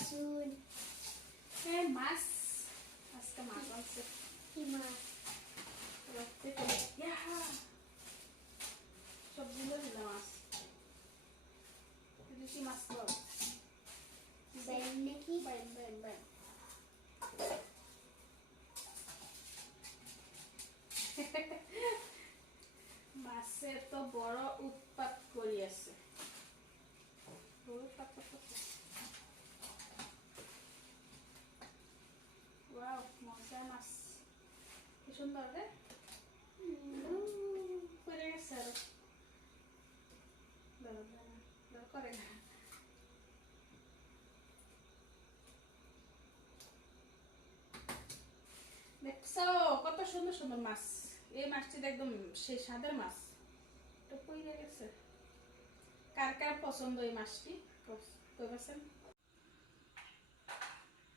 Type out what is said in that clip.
শুন হ্যাঁ মাছ আজকে মাছ আছে কি মাছ রাখতে পারি সবগুলো দিলাম মাছ তুই কি মাছ কর বেল নাকি বাইন বাইন বাইন মাছে তো বড় উৎপাত করি আছে ওয়াও মজা মাছ কি সুন্দর রে পড়ে গেছে আর করে না দেখছো কত সুন্দর সুন্দর মাছ এই মাছটি একদম সেই স্বাদের মাছ তো পড়ে গেছে কার কার পছন্দ এই মাছটি কইবেন